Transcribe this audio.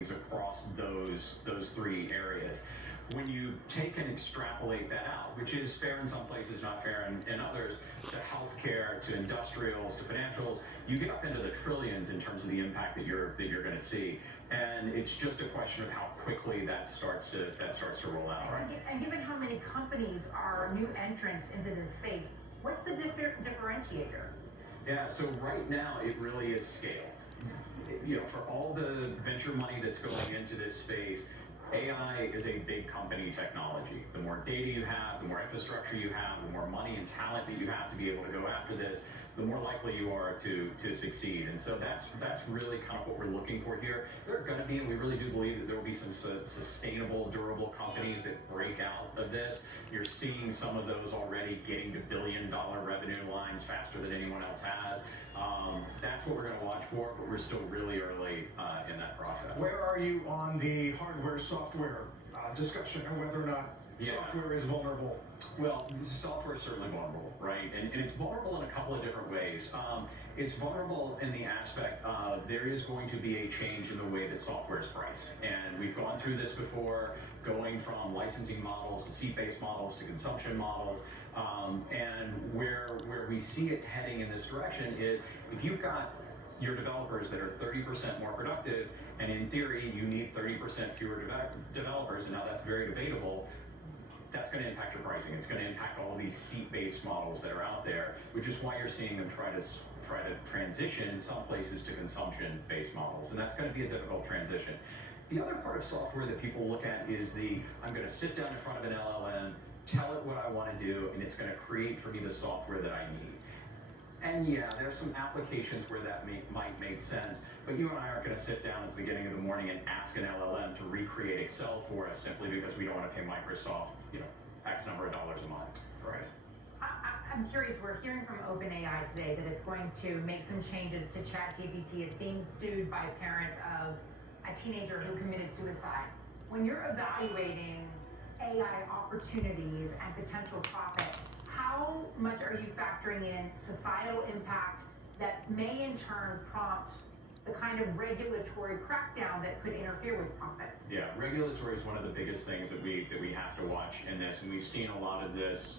across those three areas. When you take and extrapolate that out, which is fair in some places, not fair in others, to healthcare, to industrials, to financials, you get up into the trillions in terms of the impact that you're going to see, and it's just a question of how quickly that starts to roll out. Right? And given how many companies are new entrants into this space, what's the differentiator? Yeah, so right now it really is scale. For all the venture money that's going into this space, AI is a big company technology. The more data you have, the more infrastructure you have, the more money and talent that you have to be able to go after this, the more likely you are to succeed. And so that's really kind of what we're looking for here. There are going to be, and we really do believe that there will be some sustainable, durable companies that break out of this. You're seeing some of those already getting to billion-dollar revenue lines faster than anyone else has. That's what we're going to watch for, but we're still really early in that process. Where are you on the hardware-software discussion, and whether or not software is vulnerable? Well, software is certainly vulnerable, right? And it's vulnerable in a couple of different ways. It's vulnerable in the aspect of there is going to be a change in the way that software is priced. And we've gone through this before, going from licensing models to seat-based models to consumption models. And where we see it heading in this direction is if you've got your developers that are 30% more productive, and in theory you need 30% fewer developers, and now that's very debatable, that's going to impact your pricing. It's going to impact all of these seat-based models that are out there, which is why you're seeing them try to transition in some places to consumption-based models, and that's going to be a difficult transition. The other part of software that people look at is I'm going to sit down in front of an LLM, tell it what I want to do, and it's going to create for me the software that I need. And yeah, there are some applications where that might make sense, but you and I aren't going to sit down at the beginning of the morning and ask an LLM to recreate Excel for us simply because we don't want to pay Microsoft, X number of dollars a month. Right. I'm curious, we're hearing from OpenAI today that it's going to make some changes to ChatGPT. It's being sued by parents of a teenager who committed suicide. When you're evaluating AI opportunities and potential profit, how much are you factoring in societal impact that may in turn prompt the kind of regulatory crackdown that could interfere with profits? Yeah, regulatory is one of the biggest things that we have to watch in this, and we've seen a lot of this